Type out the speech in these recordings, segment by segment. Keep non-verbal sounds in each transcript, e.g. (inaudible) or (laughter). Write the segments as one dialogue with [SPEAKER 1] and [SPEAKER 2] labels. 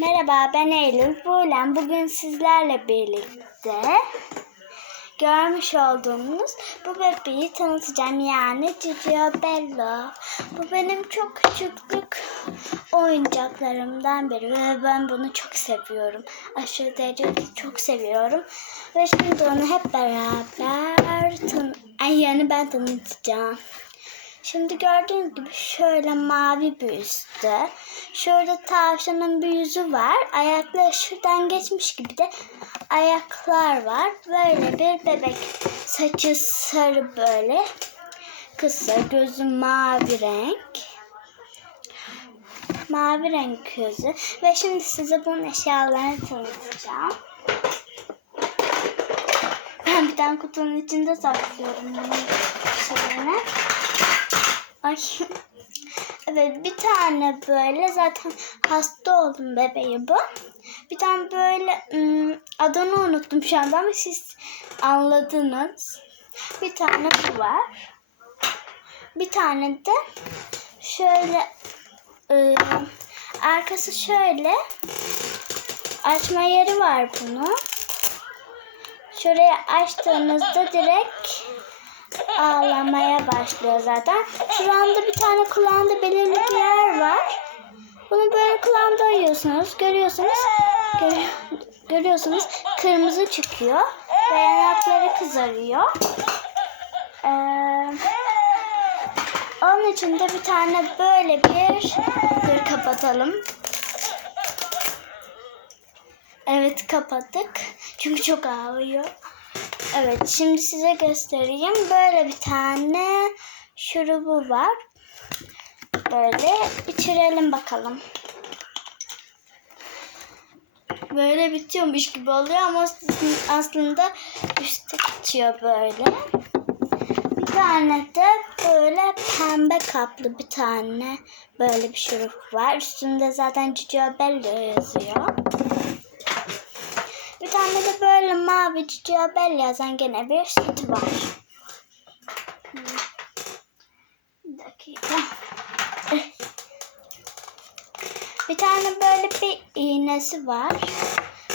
[SPEAKER 1] Merhaba ben Eylül Buğlem. Bugün sizlerle birlikte görmüş olduğunuz bu bebeği tanıtacağım. Yani Cicio Bello. Bu benim çok küçüklük oyuncaklarımdan biri ve ben bunu çok seviyorum. Aşırı derecede çok seviyorum. Ve şimdi onu hep beraber tan Ay, yani ben tanıtacağım. Şimdi gördüğünüz gibi şöyle mavi bir üstü. Şurada tavşanın bir yüzü var. Ayakları şuradan geçmiş gibi de ayaklar var. Böyle bir bebek. Saçı sarı böyle. Kısa, gözü mavi renk. Mavi renk gözü. Ve şimdi size bunun eşyalarını tanıtacağım. Ben bir tane kutunun içinde saklıyorum bunun şeyini. Ay. (laughs) Evet bir tane böyle zaten hasta oldum bebeği bu. Bir tane böyle adını unuttum şu anda ama siz anladınız. Bir tane bu var. Bir tane de şöyle ıı, arkası şöyle açma yeri var bunun. Şuraya açtığınızda direkt ağlamaya başlıyor zaten. Şuranda bir tane kulağında belirli bir yer var. Bunu böyle kulağında ayıyorsunuz. Görüyorsunuz. Gör- görüyorsunuz. Kırmızı çıkıyor. Ve yanakları kızarıyor. Ee, onun için de bir tane böyle bir dur kapatalım. Evet kapattık. Çünkü çok ağlıyor. Evet şimdi size göstereyim. Böyle bir tane şurubu var. Böyle içirelim bakalım. Böyle bitiyormuş gibi oluyor ama aslında üstte bitiyor böyle. Bir tane de böyle pembe kaplı bir tane böyle bir şurup var. Üstünde zaten Cicio Bello yazıyor. Bir tane de böyle mavi Cicio Bello yazan gene bir seti var. Bir tane böyle bir iğnesi var.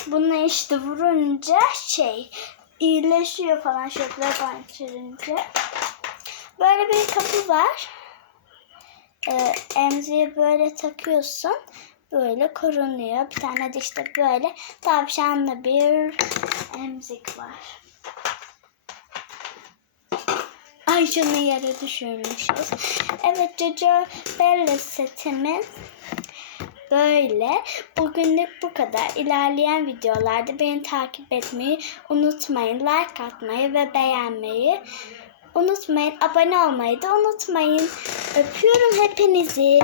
[SPEAKER 1] Bunu işte vurunca şey iyileşiyor falan şöyle falan çirince. Böyle bir kapı var. Ee, emziği böyle takıyorsun. Böyle korunuyor. Bir tane de işte böyle tavşanlı bir emzik var. Ay şunu yere düşürmüşüz. Evet Jojo Bella setimiz böyle. Bugünlük bu kadar. İlerleyen videolarda beni takip etmeyi unutmayın. Like atmayı ve beğenmeyi unutmayın. Abone olmayı da unutmayın. Öpüyorum hepinizi.